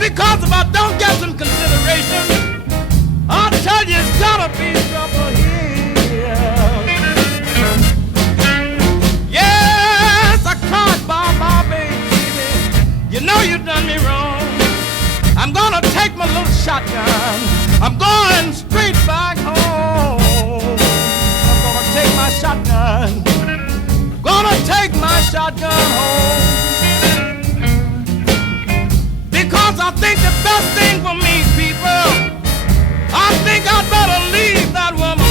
Because if I don't get some consideration, I'll tell you it's gonna be trouble here. Yes, I cried by my baby. You know you done me wrong. I'm gonna take my little shotgun. I'm going straight back home. I'm gonna take my shotgun. Gonna take my shotgun home. Because I think the best thing for me, people, I think I'd better leave that woman